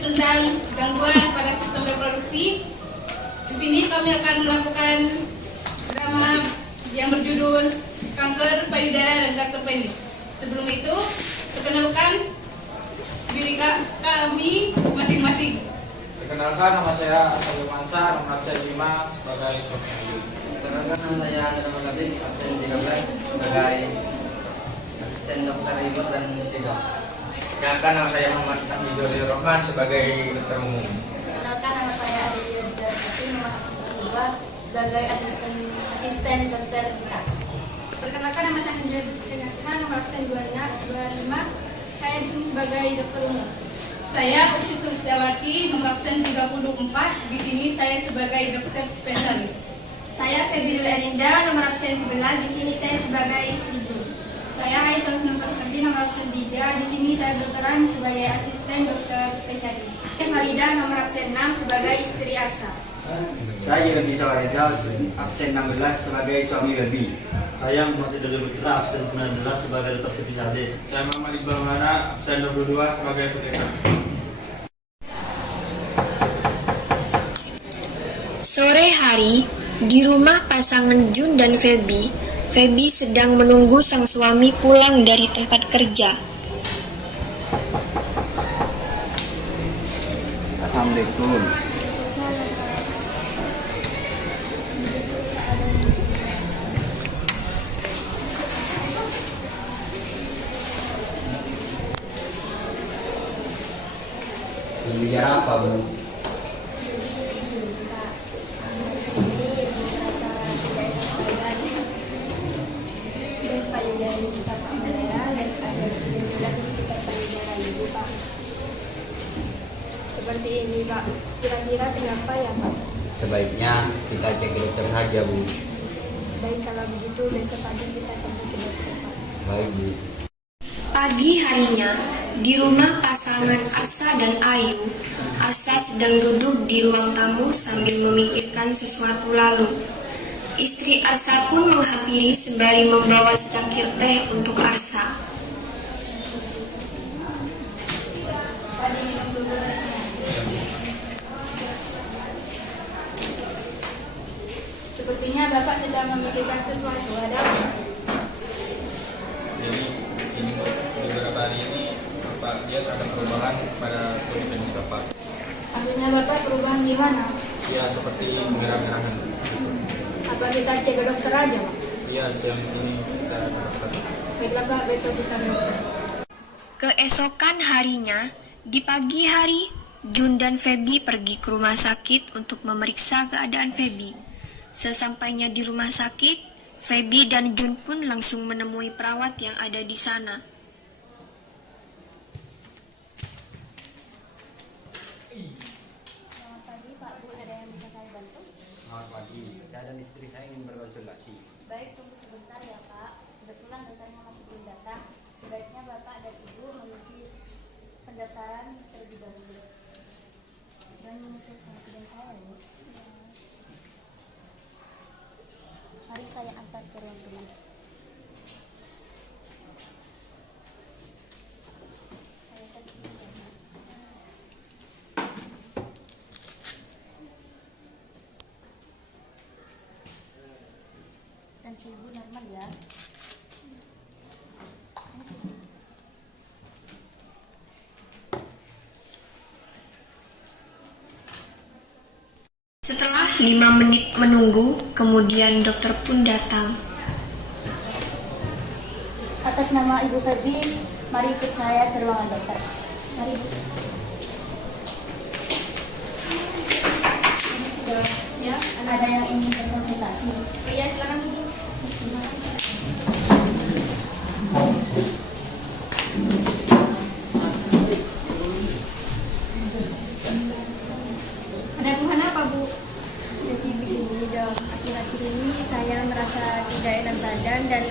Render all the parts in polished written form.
tentang gangguan pada sistem reproduksi. Di sini kami akan melakukan drama yang berjudul Kanker Payudara dan Kanker Penis. Sebelum itu, perkenalkan diri kami masing-masing. Perkenalkan, nama saya Asal Mansa, nomor absen 5 sebagai suami Ayu. Perkenalkan, nama saya Adnan Latif, absen 13 sebagai asisten dokter ibu dan tiga. Perkenalkan, nama saya Muhammad Nahmizul Rahman sebagai dokter umum. Perkenalkan, nama saya Adelia Dasati, nomor absen 2 sebagai asisten dokter tingkat. Perkenalkan, nama saya Anjali Bustianatihan, nomor absen 25. Saya di sini sebagai dokter umum. Saya Usi Sulistiawati, nomor absen 34. Di sini saya sebagai dokter spesialis. Saya Febri Elinda, nomor absen 11. Di sini saya sebagai istri Jun. Saya Aisyah Nurpati, nomor absen 3. Di sini saya berperan sebagai asisten dokter spesialis. Farida, nomor absen 6 sebagai istri Asa. Saya Yudi Sawareza, absen 16 sebagai suami Baby. Saya Muhammad Dodol Kita, absen 19 sebagai dokter spesialis. Saya Muhammad Iqbal Mana, absen 22 sebagai petugas. Sore hari, di rumah pasangan Jun dan Feby, Feby sedang menunggu sang suami pulang dari tempat kerja. Assalamualaikum. Biar apa, Bu? Seperti ini, Pak. Kira-kira kenapa ya, Pak? Sebaiknya kita cek ke dokter saja, Bu. Baik, kalau begitu besok pagi kita pergi ke dokter, Pak. Baik, Bu. Pagi harinya, di rumah pasangan Arsa dan Ayu, Arsa sedang duduk di ruang tamu sambil memikirkan sesuatu lalu. Istri Arsa pun menghampiri sembari membawa secangkir teh untuk Arsa. Sepertinya Bapak sedang memikirkan sesuatu. Ada apa? Jadi ini beberapa hari ini Bapak lihat ada perubahan pada kulit penis Bapak. Akhirnya Bapak perubahan gimana? Ya seperti merah-merahan. Apa kita cek ke dokter aja, Pak? Ya siang ini kita ke dokter. Baiklah, Pak. Besok kita ke dokter. Keesokan harinya, di pagi hari, Jun dan Feby pergi ke rumah sakit untuk memeriksa keadaan Feby. Sesampainya di rumah sakit, Feby dan Jun pun langsung menemui perawat yang ada di sana. Selamat pagi, Pak Bu. Ada yang bisa saya bantu? Selamat pagi. Saya dan istri saya ingin berkonsultasi. Baik, tunggu sebentar ya, Pak. Kebetulan dokternya masih belum datang. Sebaiknya Bapak dan Ibu mengisi pendaftaran terlebih dahulu. Dan mengecek presiden saya, Bu. Mari saya antar ke ruang teman. Saya tes dulu ya, Pak. Tensi Ibu normal ya. Setelah 5 menit menunggu, kemudian dokter pun datang. Atas nama Ibu Feby, mari ikut saya ke ruangan dokter. Mari, Bu. Ya, Ada yang ingin berkonsultasi. iya, silakan duduk. Ada keluhan apa, Bu? Jadi begini dok, akhir-akhir ini saya merasa tidak enak badan dan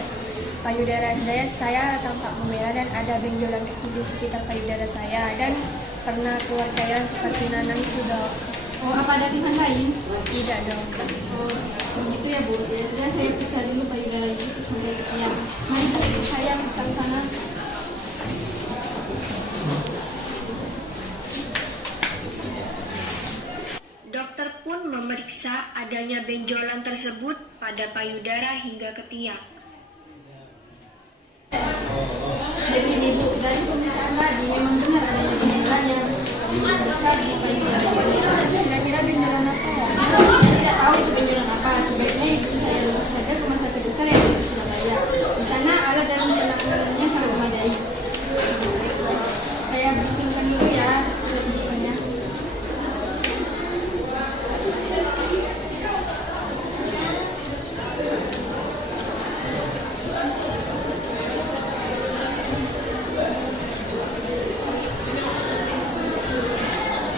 payudara saya tampak memerah dan ada benjolan kecil di sekitar payudara saya dan pernah keluar cairan seperti nanang itu dok. Oh, apa ada keluhan lain? Tidak dok. Oh, begitu ya, Bu. Ya, saya periksa dulu payudara Ibu sampai ya. Mari, Bu, saya periksa ke sana. pada payudara hingga ketiak. Begini Bu, dari pemeriksaan tadi memang benar adanya benjolan yang besar di payudara. Kira-kira benjolan apa ya? Tidak tahu itu benjolan apa. Sebaiknya ibu saya lurus saja ke rumah sakit besar yang ada di Surabaya. Di sana alat dan penanganannya sangat memadai. Saya bikinkan dulu ya videonya.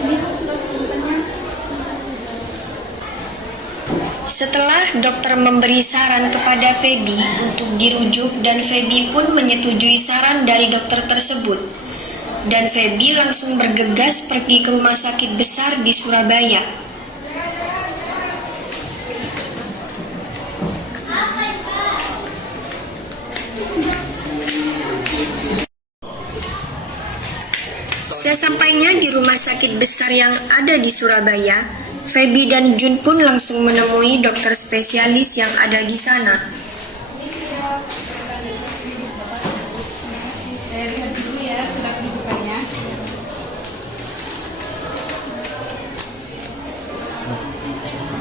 Ini Bu, sudah rujukannya. Setelah dokter memberi saran kepada Feby untuk dirujuk dan Feby pun menyetujui saran dari dokter tersebut. Dan Feby langsung bergegas pergi ke rumah sakit besar di Surabaya. Sesampainya di rumah sakit besar yang ada di Surabaya, Feby dan Jun pun langsung menemui dokter spesialis yang ada di sana. Saya lihat dulu ya surat rujukannya.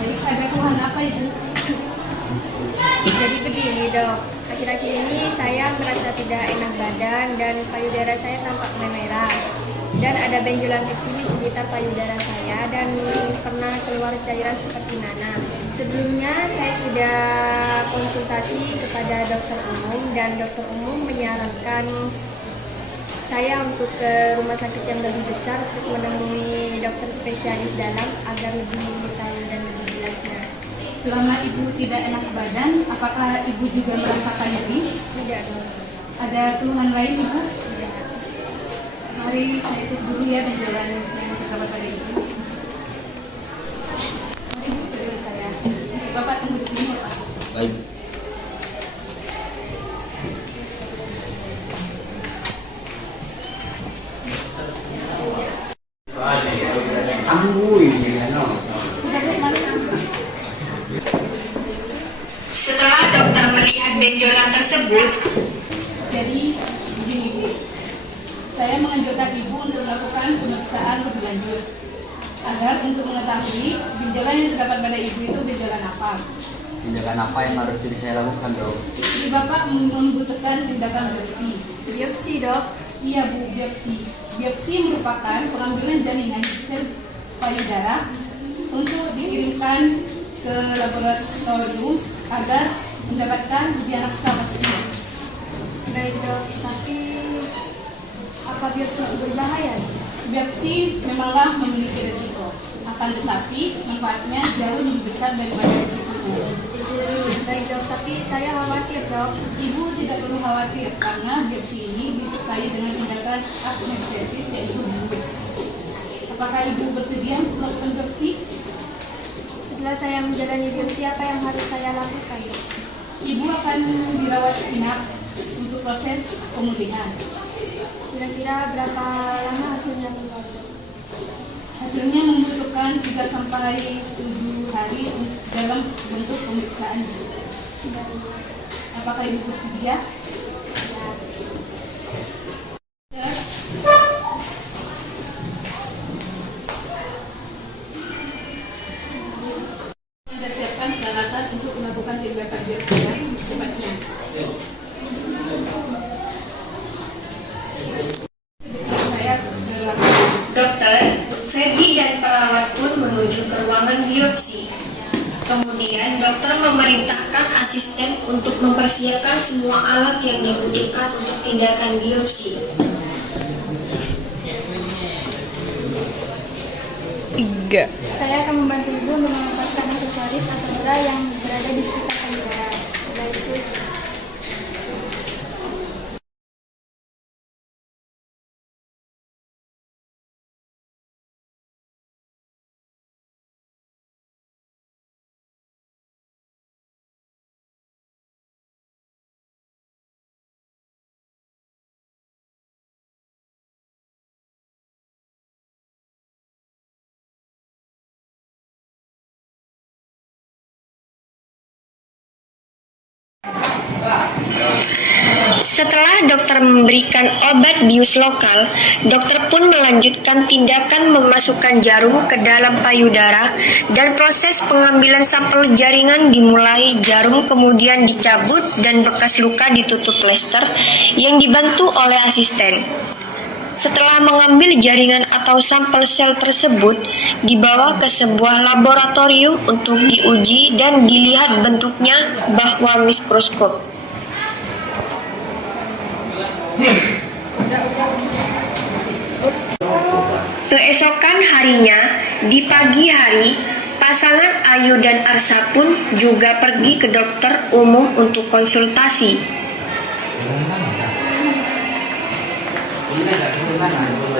Baik, ada keluhan apa Ibu? Jadi begini dok, akhir-akhir ini saya merasa tidak enak badan dan payudara saya tampak memerah. Dan ada benjolan kecil di sekitar payudara saya dan pernah keluar cairan seperti nanah. Sebelumnya saya sudah konsultasi kepada dokter umum dan dokter umum menyarankan saya untuk ke rumah sakit yang lebih besar untuk menemui dokter spesialis dalam agar lebih tahu dan lebih jelasnya. Selama Ibu tidak enak badan, apakah Ibu juga merasakan nyeri? Tidak dok. Ada keluhan lain Ibu? Tidak. Mari saya cek dulu ya benjolan yang terdapat pada Ibu. Mari Bu, beri saya. Bapak tunggu di sini Bapak. Baik. Setelah dokter melihat benjolan tersebut, Jadi begini Bu, saya menganjurkan Ibu untuk melakukan pemeriksaan lebih lanjut agar untuk mengetahui benjolan yang terdapat pada Ibu itu benjolan apa. Tindakan apa yang harus saya lakukan, dok? Jadi Bapak membutuhkan tindakan biopsi. Biopsi dok. Iya Bu, biopsi. Biopsi merupakan pengambilan jaringan sel payudara untuk dikirimkan ke laboratorium agar mendapatkan diagnosa pasti. Baik dok, tapi apa biopsi itu berbahaya? Biopsi memanglah memiliki risiko, akan tetapi manfaatnya jauh lebih besar daripada risikonya. Baik dok, tapi saya khawatir dok. Ibu tidak perlu khawatir karena biopsi ini disertai dengan tindakan anestesis yaitu bius. Apakah Ibu bersedia untuk melakukan biopsi? Setelah saya menjalani biopsi, apa yang harus saya lakukan dok? Ibu akan dirawat inap untuk proses pemulihan. Kira-kira berapa lama hasilnya keluar dok? Hasilnya membutuhkan 3 sampai 7 hari dalam bentuk pemeriksaan. Apakah Ibu bersedia? Ya. Sudah siapkan peralatan untuk melakukan tindakan biopsi secepatnya. Saya ke lapangan. dokter, Feby dan perawat pun menuju ke ruangan biopsi. Kemudian dokter memerintahkan asisten untuk mempersiapkan semua alat yang dibutuhkan untuk tindakan biopsi. Saya akan membantu ibu untuk melepaskan aksesoris atau benda yang berada di sekitar payudara. Baik, sus. Setelah dokter memberikan obat bius lokal, dokter pun melanjutkan tindakan memasukkan jarum ke dalam payudara dan proses pengambilan sampel jaringan dimulai. Jarum kemudian dicabut dan bekas luka ditutup plester yang dibantu oleh asisten. Setelah mengambil jaringan atau sampel sel tersebut, dibawa ke sebuah laboratorium untuk diuji dan dilihat bentuknya bawah mikroskop. Keesokan harinya, di pagi hari, pasangan Ayu dan Arsa pun juga pergi ke dokter umum untuk konsultasi.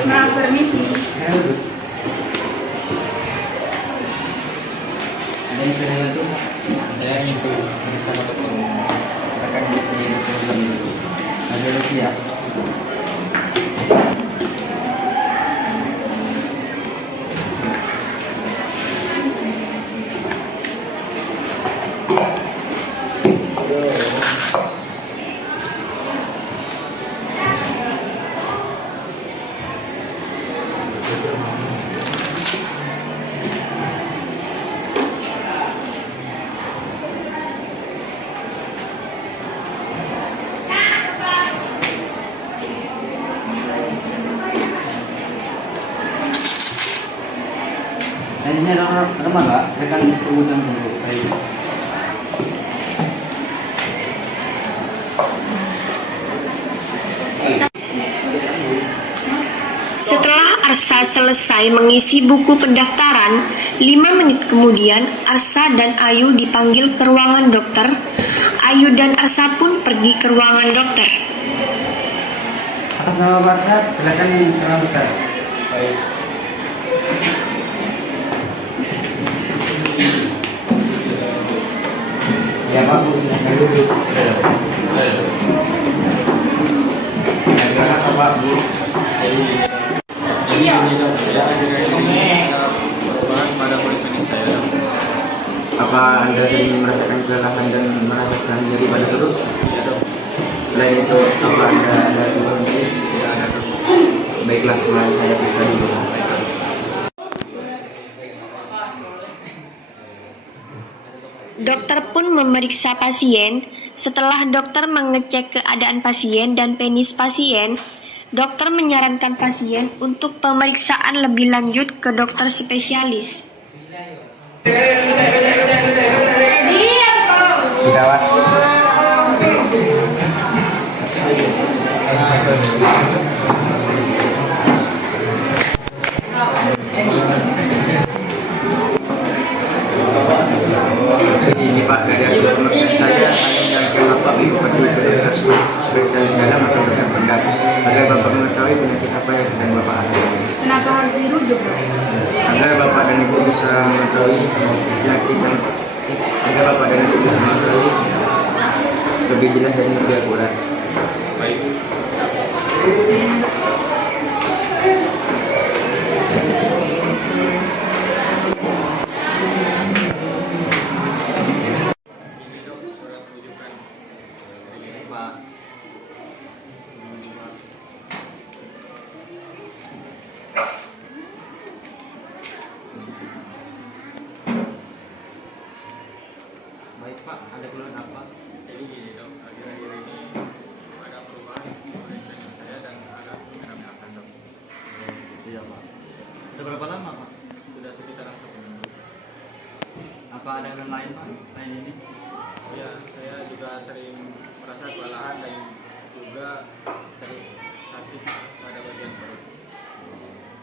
Maaf, permisi. Ada yang bisa dibantu? Saya ingin bersama dokter umum. Rekan di program dulu. Ada lagi ya? Ini rumah nggak? Rekan kemudian dulu. Setelah Arsa selesai mengisi buku pendaftaran, 5 menit kemudian Arsa dan Ayu dipanggil ke ruangan dokter. Ayu dan Arsa pun pergi ke ruangan dokter. Atas nama Barca, silakan ruangan dokter. Baik. Ya Pak, silakan duduk. Silakan Pak, Bu. Jadi ini dok, saya akhir-akhir ini ada perubahan pada kulit kumis saya dok. Apa Anda sering merasakan kelelahan dan merasakan nyeri pada perut? Ya dok. Selain itu, apa Anda ada keluhan kulit? Ya ada dok. Baiklah, mari saya periksa dulu. Dokter pun memeriksa pasien. Setelah dokter mengecek keadaan pasien dan penis pasien, dokter menyarankan pasien untuk pemeriksaan lebih lanjut ke dokter spesialis. Dirawat. Ini Pak, dari hasil pemeriksaan saya menyarankan Bapak untuk pergi ke dokter spesialis dalam atau dokter bedah agar Bapak mengetahui penyakit apa yang sedang Bapak alami. Kenapa harus dirujuk, Pak? Agar Bapak dan Ibu bisa mengetahui penyakit dan agar Bapak dan Ibu bisa mengetahui lebih jelas dan lebih akurat. Baik. Ini dok, surat rujukan. Ini Pak. Baik Pak, ada keluhan apa? Jadi gini dok, akhir-akhir ini ada perubahan kulit kumis saya dan agak merah-merahan dok. Iya Pak. Udah berapa lama Pak? Sudah sekitaran 1 minggu. Apa ada keluhan lain Pak? Lain ini? Ya, saya juga sering merasa kelelahan dan juga sering sakit pada bagian perut.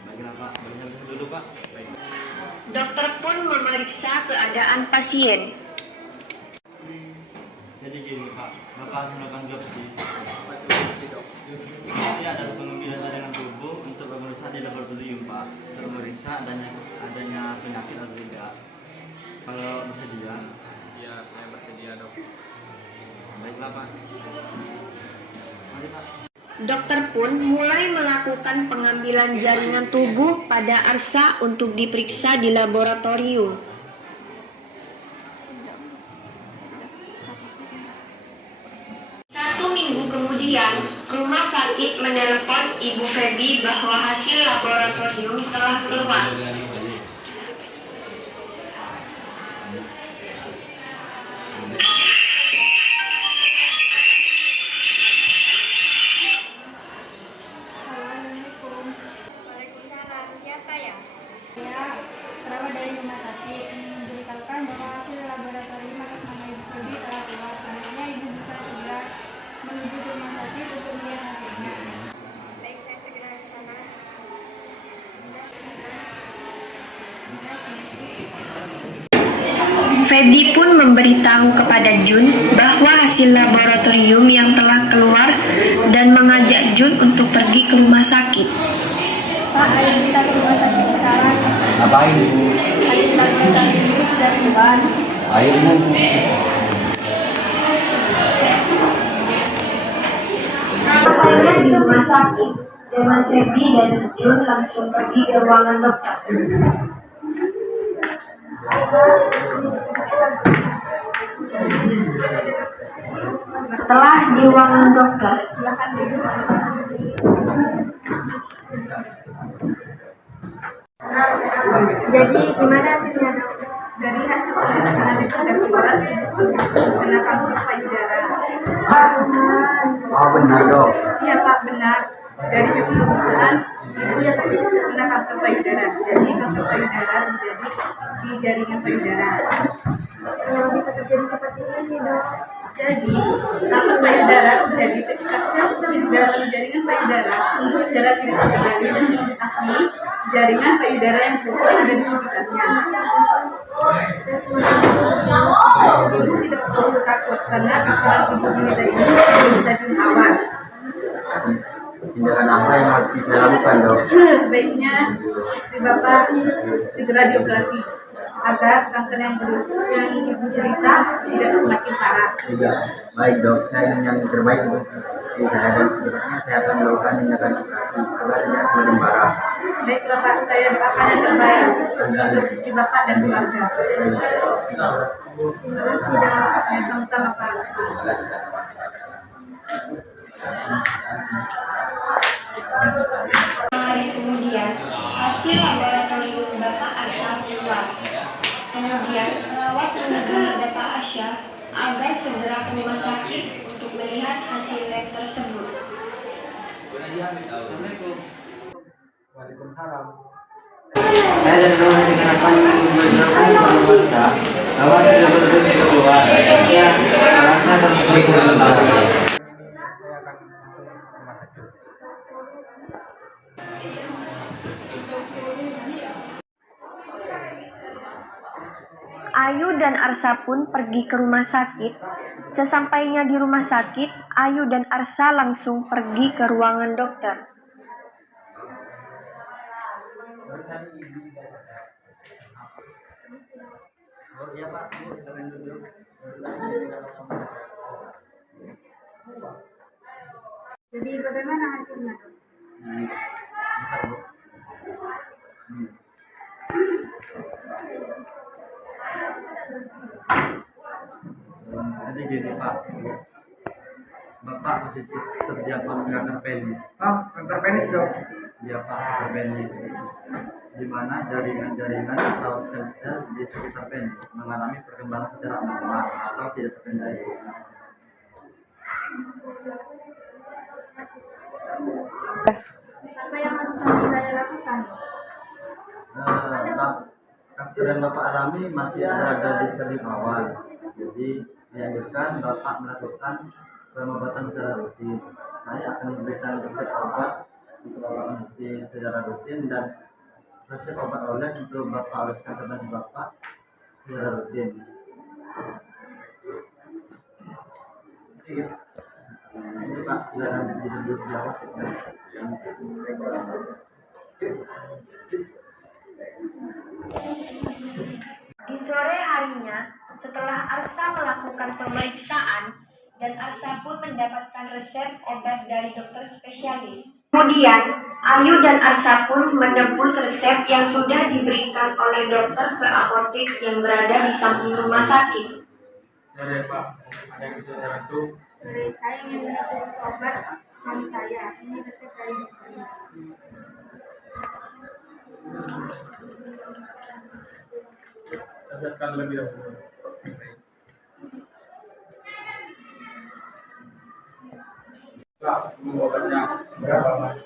Baiklah Pak, boleh dulu Pak. Baik. Dokter pun memeriksa keadaan pasien. Jadi gini Pak, Bapak harus melakukan biopsi. Apa itu biopsi, dok? Biopsi adalah pengambilan jaringan tubuh untuk pemeriksaan di laboratorium Pak. Untuk memeriksa adanya penyakit atau tidak. Kalau bersedia, Ya, saya bersedia dok. baiklah Pak. Mari Pak. Dokter pun mulai melakukan pengambilan jaringan tubuh pada Arsa untuk diperiksa di laboratorium. 1 minggu kemudian, Rumah sakit menelepon Ibu Feby bahwa hasil laboratorium telah keluar. Waalaikumsalam. Siapa ya? Saya perawat dari rumah sakit ingin memberitahukan bahwa hasil laboratorium atas nama Ibu Feby telah keluar. Sebaiknya Ibu bisa segera menuju ke rumah sakit untuk melihat hasilnya. Baik, saya segera ke sana. Feby pun memberitahu kepada Jun bahwa hasil laboratorium yang telah keluar dan mengajak Jun untuk pergi ke rumah sakit. Pak, ayo kita ke rumah sakit sekarang. Ngapain Bu? Hasil laboratorium itu sudah keluar. Ayo Bu. Sampainya di rumah sakit, dengan Feby dan Jun langsung pergi ke ruangan dokter. Setelah di ruangan dokter, Jadi gimana hasilnya, Dok? Dari hasil pemeriksaan itu sudah keluar kena kanker payudara. Oh benar Dok. Iya Pak, benar. Dari hasil pemeriksaan ibu yang kena kanker payudara. Jadi kanker payudara terjadi di jaringan payudara. Kalau bisa terjadi seperti ini, Dok? Jadi kanker payudara terjadi ketika sel-sel di dalam jaringan payudara tumbuh secara tidak terkendali dan melintasi jaringan payudara yang sesuai ada di sekitarnya. Ibu tidak perlu takut karena kanker ibu berita ini sudah di stadium awal. Tindakan apa yang harus kita lakukan Dok? Sebaiknya istri Bapak segera dioperasi agar kanker yang ibu cerita tidak semakin parah. Iya, baik Dok. Saya ingin yang terbaik untuk istri saya dan secepatnya saya akan melakukan tindakan operasi agar tidak semakin parah. Baiklah Pak, saya doakan yang terbaik untuk istri Bapak dan keluarga. Ya, sama-sama Pak. hari kemudian, hasil laboratorium Bapak Asya keluar. Kemudian, perawat menghubungi Bapak Asya agar segera ke rumah sakit untuk melihat hasil lab tersebut. Waalaikumsalam. Saya dari rumah sakit harapan memberitahukan kepada bahwa sudah betul keluar. Ya, saya akan pergi ke rumah sakit. Ayu dan Arsa pun pergi ke rumah sakit. Sesampainya di rumah sakit, Ayu dan Arsa langsung pergi ke ruangan dokter. Oh iya Pak, Bu, silakan duduk. Jadi bagaimana hasilnya, Dok? Bentar, Bu. Jadi gini Pak, Bapak positif terdiagnosis kanker penis. Oh, kanker penis Dok. Iya Pak, kanker penis. Di mana jaringan-jaringan atau sel-sel di sekitar penis mengalami perkembangan secara normal atau tidak terkendali. Apa yang harus saya lakukan? Kanker yang Bapak alami masih berada di stadium awal. Jadi dianjurkan Bapak melakukan pengobatan secara rutin. Saya akan memberikan resep obat untuk Bapak mengisi secara rutin dan resep obat oleh untuk Bapak oleskan ke badan Bapak secara rutin. Ini Pak, silakan duduk di awal. Di sore harinya, setelah Arsa melakukan pemeriksaan dan Arsa pun mendapatkan resep obat dari dokter spesialis. Kemudian, Ayu dan Arsa pun menebus resep yang sudah diberikan oleh dokter ke apotek yang berada di samping rumah sakit. Ya Pak, ada yang bisa saya bantu? Saya ingin menebus obat suami saya. Ini resep dari dokter. Resepkan lebih dahulu. Pak, obatnya berapa Mas?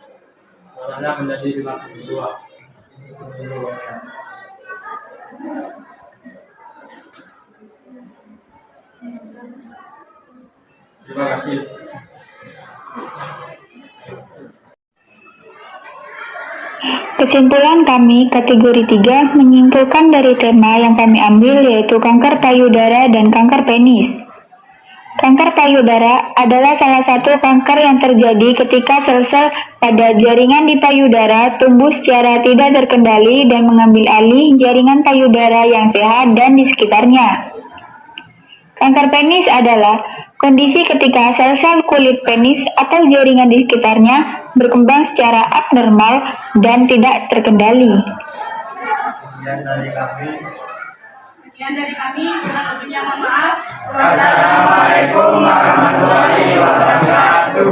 Totalnya menjadi 52. Terima kasih. Kesimpulan kami kategori 3 menyimpulkan dari tema yang kami ambil yaitu kanker payudara dan kanker penis. Kanker payudara adalah salah satu kanker yang terjadi ketika sel-sel pada jaringan di payudara tumbuh secara tidak terkendali dan mengambil alih jaringan payudara yang sehat dan di sekitarnya. Kanker penis adalah kondisi ketika sel-sel kulit penis atau jaringan di sekitarnya berkembang secara abnormal dan tidak terkendali. Sekian dari kami. Kurang lebihnya mohon maaf. Wassalamualaikum warahmatullahi wabarakatuh.